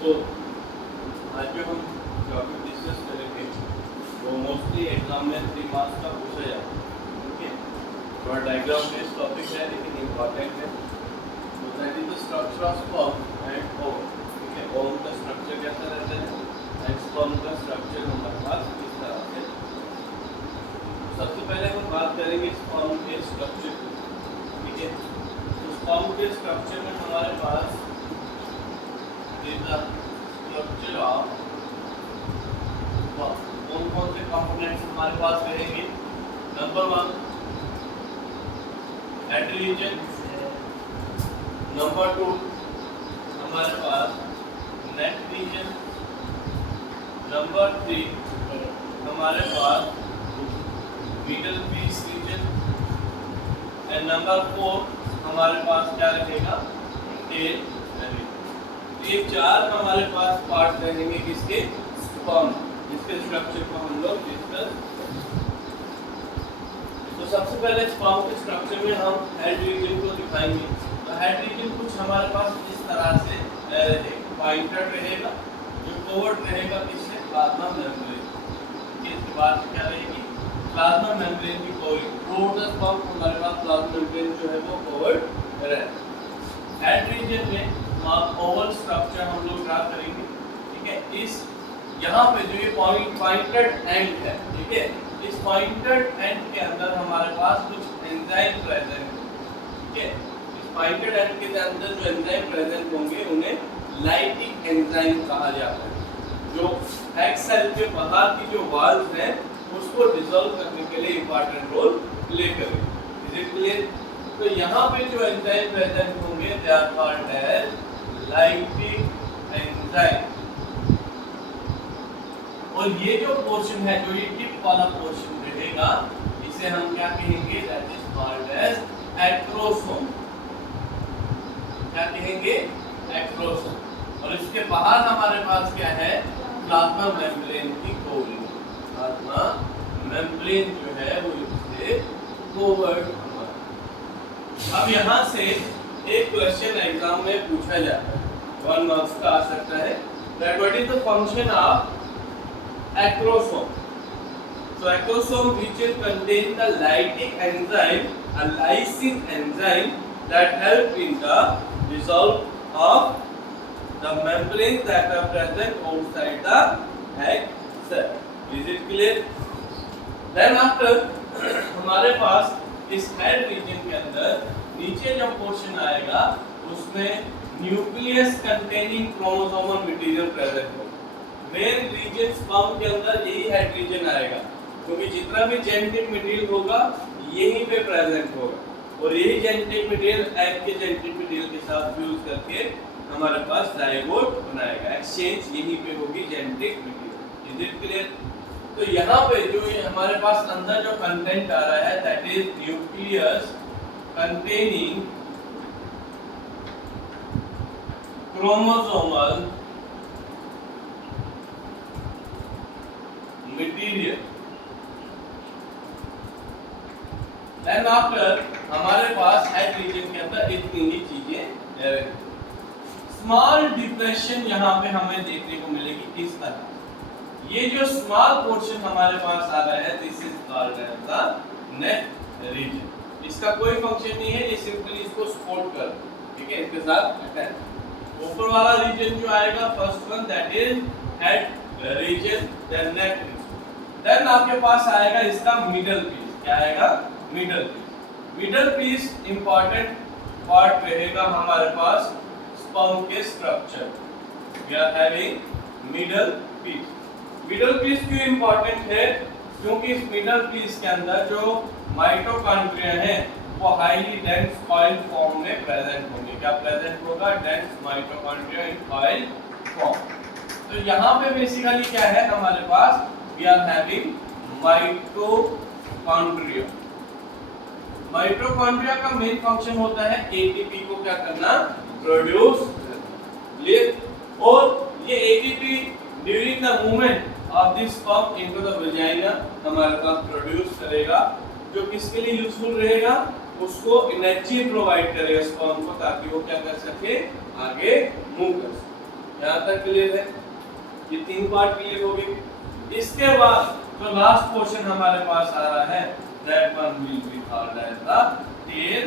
तो आज जो हम टॉपिक डिस्कस करेंगे वो मोस्टली एग्जाम में 3 मार्क्स का पूछा जाता है। ओके, थोड़ा डायग्राम बेस्ड टॉपिक है लेकिन इम्पॉर्टेंट है। तो that is the structure of sperm and ovum. ठीक है, ओवम का स्ट्रक्चर कैसा रहता है एंड स्पर्म का स्ट्रक्चर हमारे पास किस तरह से। सबसे पहले हम बात करेंगे स्पर्म के स्ट्रक्चर की। ठीक है, तो स्पर्म के स्ट्रक्चर में हमारे पास स्ट्रक्चर ऑफ कौन कौन से कंपोनेंट्स हमारे पास रहेंगे। नंबर 1 हेड रीजन, नंबर 2 हमारे पास नेक रीजन, नंबर 3 हमारे पास middle piece region and number 4 हमारे पास क्या रहेगा, टेल रीजन। ये 4 हमारे पास पार्ट रहेंगे किसके, स्पर्म, जिसके स्ट्रक्चर को हम लोग डिस्कस। तो सबसे पहले स्पर्म के स्ट्रक्चर में हम हेड रीजन को दिखाएंगे। तो हेड रीजन कुछ हमारे पास इस तरह से पॉइंटेड रहेगा, जो कवर्ड रहेगा किससे, प्लाज्मा मेम्ब्रेन। इसके बाद क्या रहेगी, प्लाज्मा मेम्ब्रेन की कवरिंग। थ्रू द स्पर्म हमारे पास प्लाज्मा मेम्ब्रेन जो है वो कवर्ड रहेगा। हेड रीजन में ओवल स्ट्रक्चर हम लोग ड्रा करेंगे। ठीक है, इस यहाँ पे जो ये पॉइंटेड एंड है, ठीक है, इस पॉइंटेड एंड के अंदर हमारे पास कुछ एंजाइम प्रेजेंट है। ठीक है, इस पॉइंटेड एंड के अंदर जो एंजाइम प्रेजेंट होंगे उन्हें लाइटिक एंजाइम कहा जाता है, जो एग सेल के बाहर की जो वॉल्स हैं उसको डिसॉल्व करने के लिए इंपॉर्टेंट रोल प्ले करेंगे। Is it clear? तो यहाँ पे जो एंजाइम प्रेजेंट होंगे they are called as lytic enzyme. और ये जो पोर्शन है, जो ये टिप वाला पोर्शन रहेगा, इसे हम क्या कहेंगे, that is called as acrosome. क्या कहेंगे, एक्रोसोम। और इसके बाहर हमारे पास क्या है, प्लाज्मा मेम्ब्रेन की कवरिंग। प्लाज्मा मेम्ब्रेन जो है वो इससे कवर्ड। अब यहाँ से एक क्वेश्चन एग्जाम में पूछा जाता है, 1 मार्क्स का आ सकता है, that what is the function of acrosome. So acrosome which contain the lytic enzyme, a lysine enzyme that help in the dissolve of the membranes that are present outside the egg cell. Is it clear? Then after हमारे पास इस head region के अंदर नीचे जो portion आएगा उसमें nucleus containing chromosomal material present होगा। Main reason sperm के अंदर यही हेड रीजन आएगा, क्योंकि जितना भी जेनेटिक मटेरियल होगा यहीं पे प्रेजेंट होगा और यही जेनेटिक मटेरियल एग के जेनेटिक मटेरियल के साथ फ्यूज करके हमारे पास जाइगोट बनाएगा। एक्सचेंज यहीं पे होगी genetic material. Is it clear? तो यहाँ पे जो ये हमारे पास अंदर जो कंटेंट आ रहा है that is nucleus containing chromosomal material. Then after हमारे पास हेड रीजन के अंदर इतनी ही चीजें। स्मॉल डिप्रेशन यहाँ पे हमें देखने को मिलेगी किस तरह। ये जो स्मॉल पोर्शन हमारे पास आ रहा है this is called as the neck region. इसका कोई फंक्शन नहीं है, ये सिंपली इसको सपोर्ट कर, ठीक है, इसके साथ अटैच। ऊपर वाला रीजन जो आएगा first one that is head region, then neck region. Then आपके पास आएगा इसका मिडल पीस। क्या आएगा, middle piece. Middle piece important part रहेगा हमारे पास स्पर्म के structure. We are having middle piece. Middle piece क्यों इंपॉर्टेंट है, क्योंकि इस मिडल पीस के अंदर जो माइटोकॉन्ड्रिया है वो हाईली डेंस कॉइल फॉर्म में प्रेजेंट होंगे। क्या प्रेजेंट होगा, dense mitochondria in coil form. तो यहाँ पे बेसिकली क्या है हमारे पास, we are having mitochondria। Mitochondria का मेन फंक्शन होता है एटीपी को क्या करना, प्रोड्यूस। और ये ATP during the movement of this sperm into the vagina हमारे पास प्रोड्यूस करेगा, जो किसके लिए यूजफुल रहेगा, उसको एनर्जी प्रोवाइड करेगा स्पर्म को, ताकि वो क्या कर सके, आगे मूव कर सके। यहाँ तक क्लियर है? ये 3 पार्ट क्लियर हो गए। इसके बाद जो लास्ट पोर्शन हमारे पास आ रहा है, that one will be called as the tail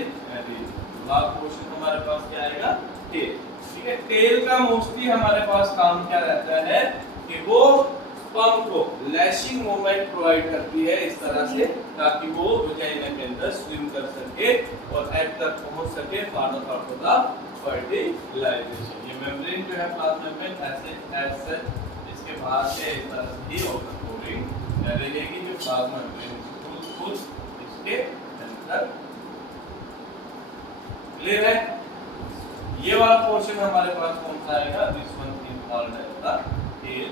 region. Last portion हमारे पास क्या आएगा? टेल। ठीक है, टेल का मोस्टली हमारे पास काम क्या रहता है कि वो स्पर्म को लैशिंग मूवमेंट प्रोवाइड करती है इस तरह से, ताकि वो वजाइना के अंदर स्विम कर सके और एग तक पहुंच सके for the purpose of fertilization. ये मेम्ब्रेन जो है प्लाज्मा मेम्ब्रेन ऐसे इसके बाहर से इस तरह से ही ओवरफ्लोइंग रहेगी, जो प्लाज्मा मेम्ब्रेन खुद इसके अंदर। क्लियर है? ये वाला पोर्शन हमारे पास कौन सा आएगा? This one is called as the tail.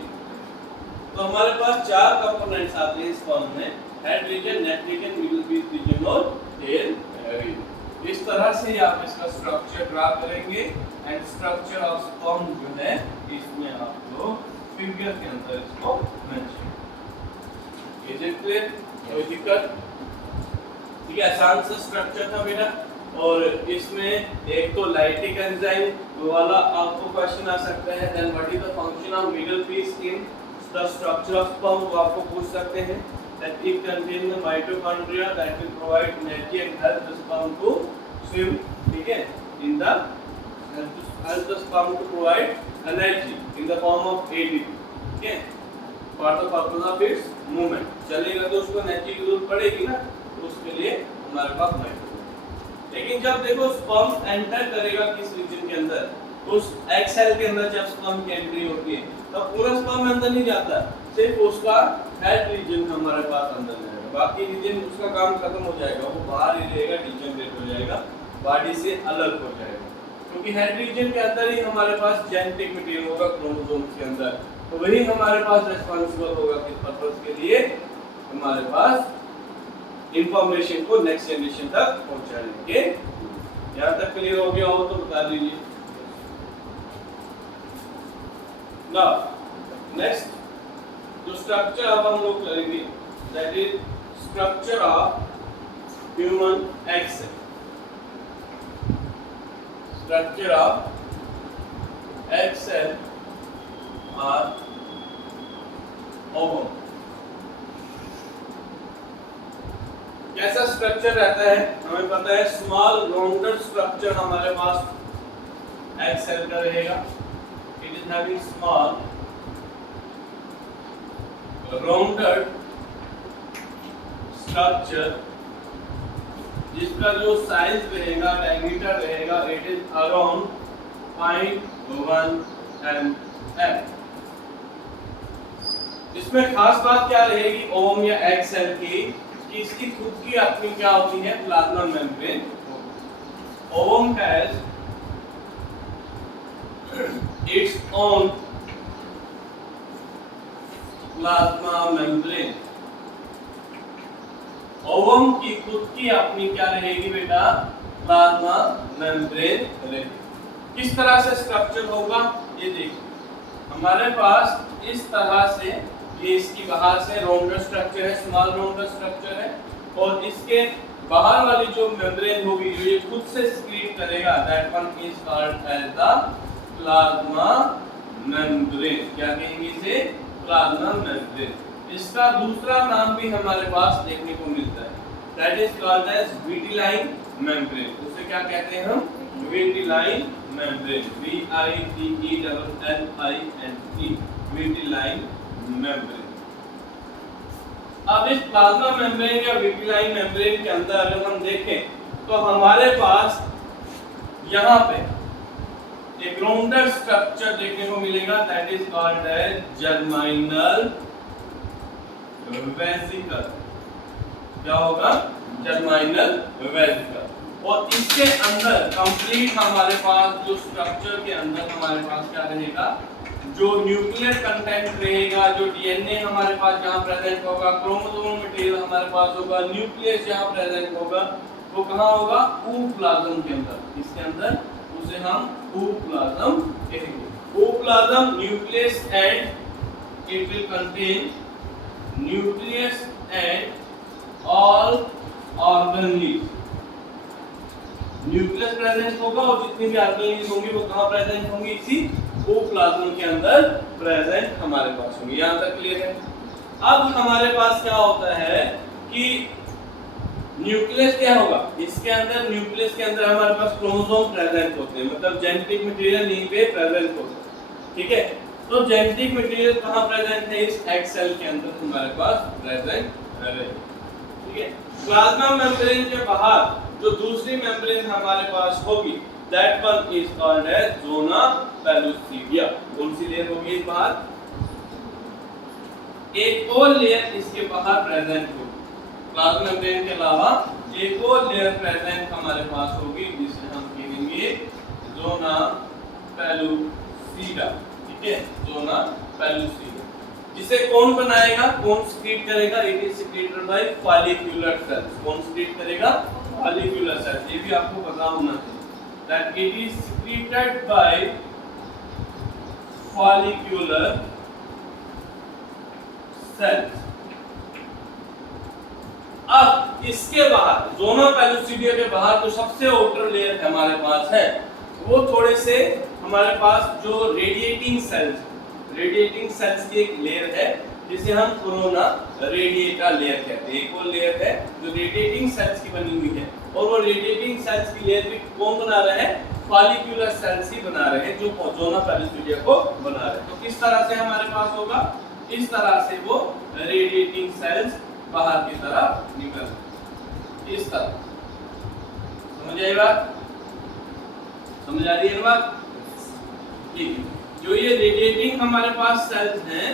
तो हमारे पास 4 कंपोनेंट्स आते हैं स्पर्म में, head region, neck region, middle piece region और टेल रीजन। इस तरह से आप इसका स्ट्रक्चर ड्रा करेंगे एंड स्ट्रक्चर ऑफ स्पर्म जो है इसमें आप लोग फिगर के अंदर इसको मेंशन। Is it clear? कोई दिक्कत? ठीक है, आसान सा स्ट्रक्चर था बेटा। और इसमें एक तो लाइटिक एंजाइम वाला आपको क्वेश्चन आ सकता है, then what is the function of middle piece in the structure of sperm, वो आपको पूछ सकते हैं। that it contains the mitochondria that will provide energy and help the sperm to swim, ठीक है, in the help the sperm to provide energy in the form of ATP, ठीक है, for the purpose of its movement। चलेगा तो उसको energy की जरूरत पड़ेगी ना, तो उसके लिए हमारे पास माइटोकॉन्ड्रिया। लेकिन जब देखो स्पर्म एंटर करेगा किस रीजन के अंदर, उस एग सेल के अंदर जब स्पर्म की एंट्री होती है तब पूरा स्पर्म अंदर नहीं जाता, सिर्फ उसका हेड रीजन हमारे पास अंदर जाएगा, बाकी रीजन उसका काम खत्म हो जाएगा, वो बाहर ही रहेगा, डिजनरेट हो जाएगा, बॉडी से अलग हो जाएगा। क्योंकि हेड रीजन के अंदर ही हमारे पास जेनेटिक मटेरियल होगा क्रोमोसोम्स के अंदर, तो वही हमारे पास रिस्पांसिबल होगा किस पर्पस के लिए, हमारे पास इंफॉर्मेशन को नेक्स्ट जनरेशन तक पहुंचाने के। यहाँ तक क्लियर हो गया हो तो बता दीजिए। Now, next जो स्ट्रक्चर अब हम लोग करेंगे, that is structure of human egg cell। Structure of egg cell or ovum। कैसा स्ट्रक्चर रहता है हमें पता है, स्मॉल राउंडेड स्ट्रक्चर हमारे पास egg cell का रहेगा। It is having small rounded structure जिसका जो साइज रहेगा, डायमीटर रहेगा, it is around 0.1 mm। इसमें खास बात क्या रहेगी ओवम या एग सेल की, कि इसकी खुद की अपनी क्या होती है, plasma membrane. Ovum has its own plasma membrane। Ovum की खुद की अपनी क्या रहेगी बेटा, प्लाज्मा मेम्ब्रेन रहेगी। किस तरह से स्ट्रक्चर होगा ये देखिए, हमारे पास इस तरह से ये इसकी बाहर से राउंडर स्ट्रक्चर है, स्मॉल राउंडर स्ट्रक्चर है, और इसके बाहर वाली जो मेम्ब्रेन होगी जो ये खुद से सिक्रीट करेगा, that one is called as the plasma membrane. क्या कहेंगे इसे, प्लाज्मा मेम्ब्रेन। इसका दूसरा नाम भी हमारे पास देखने को मिलता है, that is called as vitelline membrane. उसे क्या कहते हैं हम, vitelline membrane, VITELLINE, vitelline membrane. अब इस प्लाज्मा मेम्ब्रेन या विटिलाइन मेम्ब्रेन के अंदर अगर हम देखें तो हमारे पास यहाँ पे एक राउंडर स्ट्रक्चर देखने को मिलेगा, that is called as germinal vesicle. क्या होगा, जर्माइनल वेसिकल। और इसके अंदर कंप्लीट हमारे पास जो स्ट्रक्चर के अंदर हमारे पास क्या रहेगा, जो न्यूक्लियर कंटेंट रहेगा, जो डीएनए हमारे पास जहाँ प्रेजेंट होगा, क्रोमोसोम मटेरियल हमारे पास होगा, न्यूक्लियस जहाँ प्रेजेंट होगा, वो कहाँ होगा, ओप्लाज्म के अंदर। इसके अंदर उसे हम ओप्लाज्म कहेंगे। Ooplasm nucleus and it will contain nucleus and all organelles. Nucleus present होगा और जितनी भी ऑर्गेनेल्स होंगी वो कहां प्रेजेंट होंगी, इसी प्लाज्मा के अंदर प्रेजेंट हमारे पास होंगी। यहां तक क्लियर है। अब हमारे पास क्या होता है कि न्यूक्लियस क्या होगा, इसके अंदर न्यूक्लियस के अंदर हमारे पास क्रोमोसोम प्रेजेंट होते हैं, मतलब जेनेटिक मटेरियल यहीं पे प्रेजेंट होता है। ठीक है, तो जेनेटिक मटेरियल कहां प्रेजेंट है, इस एग सेल के अंदर हमारे पास प्रेजेंट है। ठीक है, प्लाज्मा मेम्ब्रेन के बाहर जो दूसरी मेम्ब्रेन हमारे पास होगी, that one is called as zona pellucida. कौन सी लेयर होगी इस बाहर, एक और लेयर इसके बाहर प्रेजेंट होगी, प्लाज्मा मेम्ब्रेन के अलावा एक और लेयर प्रेजेंट हमारे पास होगी, जिसे हम कहेंगे ज़ोना पेलुसिडा। ठीक है, ज़ोना पेलुसिडा, जिसे कौन बनाएगा, कौन सीक्रेट करेगा, it is secreted by follicular cells. कौन सीक्रेट करेगा, फॉलिक्यूलर सेल्स। ये भी आपको पता होना चाहिए that it is secreted by follicular cells. अब इसके बाहर ज़ोना पेलुसिडिया के बाहर जो सबसे आउटर लेयर हमारे पास है, वो थोड़े से हमारे पास जो रेडिएटिंग सेल्स की एक लेयर है, जिसे हम कोरोना रेडिएटा लेयर कहते हैं। एक और लेयर है जो रेडिएटिंग सेल्स की बनी हुई है, और वो रेडिएटिंग सेल्स की लेयर भी कौन बना रहे हैं, फॉलिक्यूलर सेल्स ही बना रहे हैं, जो ज़ोना पेलुसिडिया को बना रहे हैं। तो किस तरह से हमारे पास होगा, इस तरह से वो रेडिएटिंग सेल्स बाहर की तरफ निकल, इस तरह। समझ आई बात, समझ आ रही है बात? ठीक है, जो ये रेडिएटिंग हमारे पास सेल्स हैं,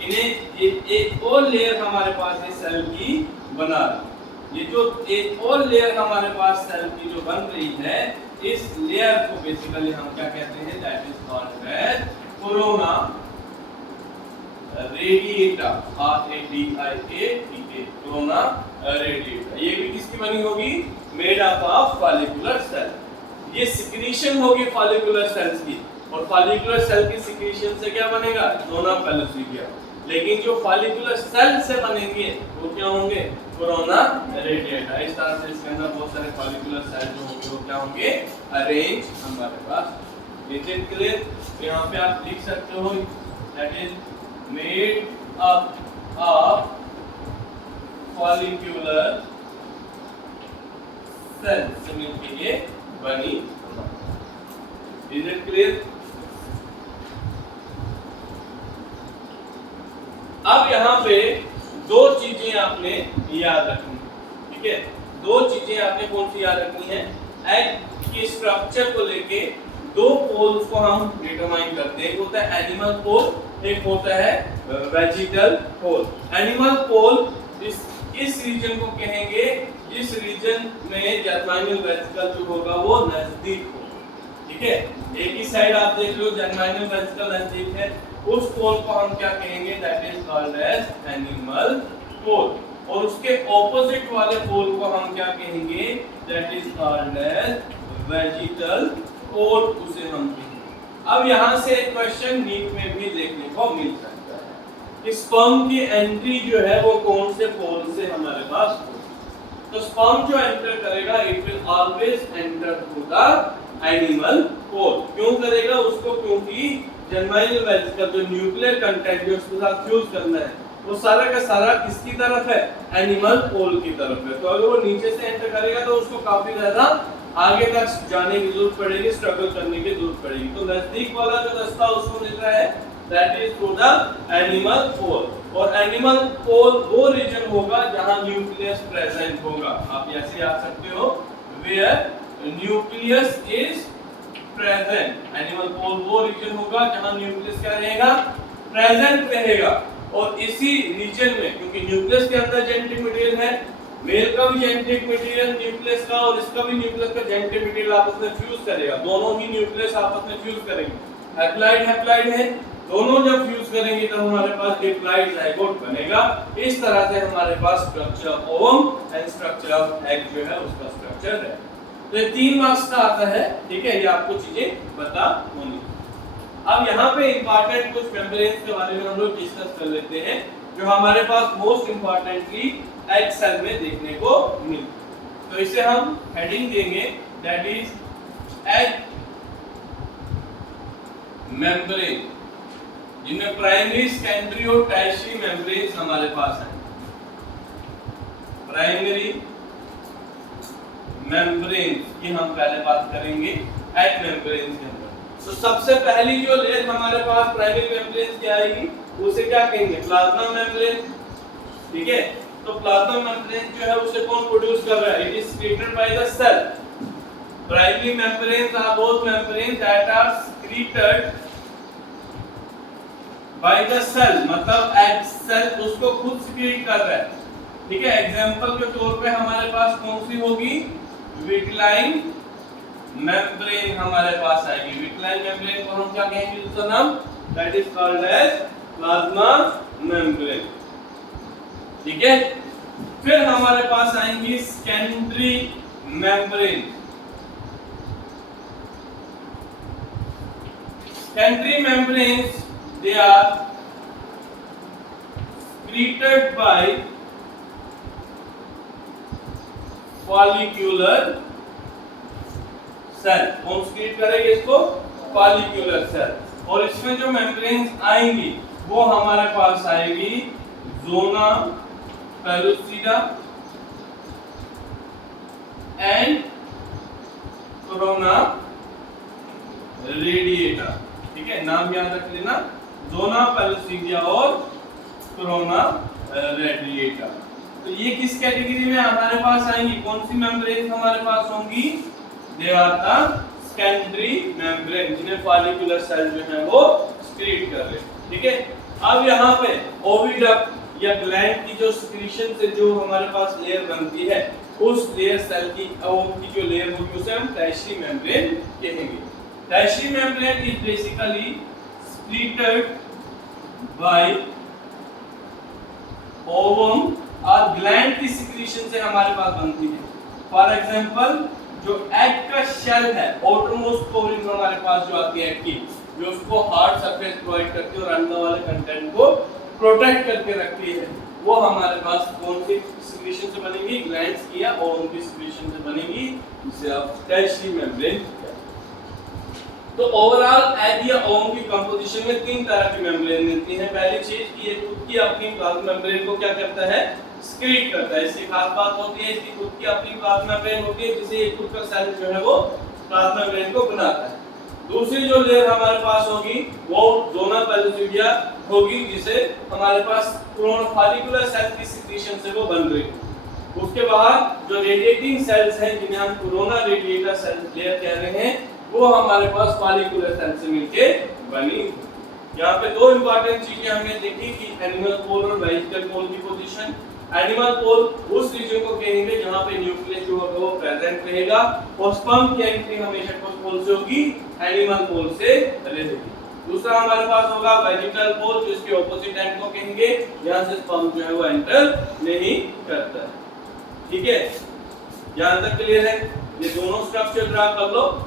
इन्हें एक और लेयर हमारे पास है सेल की बना रही। ये जो एक और लेयर हमारे पास सेल की जो बन रही है, इस लेयर को बेसिकली हम क्या कहते हैं, that is called as corona radiata, RADIATA, corona radiata. ये भी किसकी बनी होगी, made up of follicular cell. ये सिक्रीशन होगी फॉलिक्यूलर सेल्स की, और फॉलिक्यूलर सेल की सिक्रीशन से क्या बनेगा, ज़ोना पेलुसिडिया। लेकिन जो फॉलिक्यूलर सेल से बनेंगे वो क्या होंगे, कोरोना रेडिएटा। इस तरह से इसके अंदर बहुत सारे फॉलिक्यूलर सेल जो होंगे वो क्या होंगे, अरेंज हमारे पास। Is it clear? यहाँ पे आप लिख सकते हो that is made up of follicular cell से मिलकर ये बनी। Is it clear? अब यहाँ पे दो चीजें आपने याद रखनी, ठीक है, दो चीजें आपने कौन सी याद रखनी है, एग के स्ट्रक्चर को लेके दो पोल्स को हम डिटरमाइन करते हैं। एक होता है एनिमल पोल, एक होता है वेजिटल पोल। एनिमल पोल इस रीजन को कहेंगे जिस रीजन में जर्माइनल वेसिकल जो होगा वो नजदीक होगा। ठीक है, एक ही साइड आप देख लो जर्माइनल वेसिकल नजदीक है, उस पोल को हम क्या कहेंगे, that is called as animal pole. और उसके ऑपोजिट वाले पोल को हम क्या कहेंगे, that is called as vegetal pole, उसे हम कहेंगे। अब यहां से एक क्वेश्चन नीट में भी देखने को मिल सकता है कि स्पर्म की एंट्री जो है वो कौन से पोल से हमारे पास होगी। तो स्पर्म जो एंटर करेगा it will always enter through the animal pole. क्यों करेगा उसको, क्योंकि जर्माइनल वेसिकल जो न्यूक्लियर कंटेंट जो उसके साथ फ्यूज करना है वो सारा का सारा किसकी तरफ है, एनिमल पोल की तरफ है। तो अगर वो नीचे से एंटर करेगा तो उसको काफी ज्यादा आगे तक जाने की जरूरत पड़ेगी, स्ट्रगल करने की जरूरत पड़ेगी। तो नजदीक वाला जो रास्ता उसको मिल रहा है that is through the animal pole. और एनिमल पोल वो रीजन होगा जहां न्यूक्लियस प्रेजेंट होगा। आप ऐसे याद सकते हो, where nucleus is present. Animal pole वो रीजन होगा जहां न्यूक्लियस क्या रहेगा, प्रेजेंट रहेगा। और इसी रीजन में, क्योंकि न्यूक्लियस के अंदर जेनेटिक मटेरियल है, मेल का भी जेनेटिक मटेरियल न्यूक्लियस का और इसका भी न्यूक्लियस का जेनेटिक मटेरियल आपस में फ्यूज करेगा, दोनों ही न्यूक्लियस आपस में फ्यूज करेंगे। हैप्लॉइड है, दोनों जब फ्यूज करेंगे तब हमारे पास डिप्लॉइड जाइगोट बनेगा। इस तरह से हमारे पास structure of ovum and structure of egg जो है उसका स्ट्रक्चर है। तो ये 3 मार्क्स का आता है, ठीक है, ये आपको चीजें पता होनी। अब यहाँ पे इंपॉर्टेंट कुछ मेम्ब्रेन्स के बारे में हम लोग डिस्कस कर लेते हैं जो हमारे पास मोस्ट इंपॉर्टेंटली एग सेल में देखने को मिलते। तो इसे हम हेडिंग देंगे दैट इज एग मेम्ब्रेन, जिनमें प्राइमरी, सेकेंडरी और टर्शियरी मेम्ब्रेन हमारे पास है। प्राइमरी मेम्ब्रेन की हम पहले बात करेंगे एग मेम्ब्रेन के अंदर। तो सबसे पहली जो लेयर हमारे पास प्राइमरी मेम्ब्रेन की आएगी उसे क्या कहेंगे? Plasma membrane. ठीक है, तो प्लाज्मा मेम्ब्रेन जो है उसे कौन प्रोड्यूस कर रहा है? It is created by the cell. Primary membranes are those membranes that are created by the cell, मतलब एग सेल उसको खुद सीक्रेट कर रहा है। ठीक है, एग्जांपल के तौर पे हमारे पास कौन सी होगी? विटलाइन मेम्ब्रेन हमारे पास आएगी। विटलाइन मेम्ब्रेन को हम क्या कहेंगे? दूसरा नाम that is called as plasma membrane. ठीक है, फिर हमारे पास आएंगी secondary membrane. Secondary membranes they are secreted by follicular cell। कौन secrete करेंगे इसको? follicular cell। और इसमें जो मेम्ब्रेन्स आएंगी वो हमारे पास आएगी zona pellucida and corona radiata. ठीक है, नाम याद रख लेना, जोना पेलुसिडिया और कोरोना रेडिएटा। तो ये किस कैटेगरी में हमारे पास आएंगी? कौन सी मेम्ब्रेन हमारे पास होंगी? They are the secondary membrane, जिन्हें फॉलिकुलर सेल जो है वो सीक्रेट कर रहे हैं। ठीक है, अब यहाँ पे ओविडक्ट या ग्लैंड की जो सिक्रीशन से जो हमारे पास लेयर बनती है, उस लेयर सेल की जो लेयर होगी उसे हम टर्शियरी मेम्ब्रेन कहेंगे। Tertiary membrane is basically splintered by ovum और ग्लैंड की सिक्रीशन से हमारे पास बनती है। फॉर एग्जांपल जो एग का शेल है, outermost covering हमारे पास जो आती है एग की, जो उसको हार्ड सरफेस प्रोवाइड करती है और अंदर वाले कंटेंट को प्रोटेक्ट करके रखती है, वो हमारे पास कौन सी सिक्रीशन से बनेगी? ग्लैंड्स की या ओवम की सिक्रीशन से बनेगी, जिसे आप टर्शियरी मेम्ब्रेन। तो ओवरऑल एग या ओवम की कंपोजिशन में तीन तरह की मेम्ब्रेन मिलती हैं। पहली चीज कि ये खुद की अपनी प्लाज्मा मेम्ब्रेन को क्या करता है? सीक्रेट करता है। इसकी खास बात होती है इसकी खुद की अपनी प्लाज्मा मेम्ब्रेन होती है, जिसे ये खुद का सेल जो है वो प्लाज्मा मेम्ब्रेन को बनाता है। दूसरी जो लेयर हमारे पास होगी वो जोना पेलुसिडिया होगी, जिसे हमारे पास फॉलिकुलर सेल की सिक्रीशन से वो बन रही है। उसके बाद जो रेडिएटिंग सेल्स हैं, जिन्हें हम कोरोना रेडिएटा सेल लेयर कह रहे हैं, वो हमारे पास फॉलिकुलर सेल से मिलके बनी। यहाँ पे दो इंपॉर्टेंट चीजें हमने देखी कि एनिमल पोल और वेजिटल पोल की पोजीशन। एनिमल पोल उस रीजन को कहेंगे जहाँ पे न्यूक्लियस जो होगा वो प्रेजेंट रहेगा, और स्पर्म की एंट्री हमेशा किस पोल से होगी? एनिमल पोल से रहेगी। दूसरा हमारे पास होगा वेजिटल पोल, जो इसके ऑपोजिट एंड को कहेंगे, यहाँ से स्पर्म जो है वो एंटर नहीं करता है। ठीक है, यहाँ तक क्लियर है? ये दोनों स्ट्रक्चर ड्रा कर लो।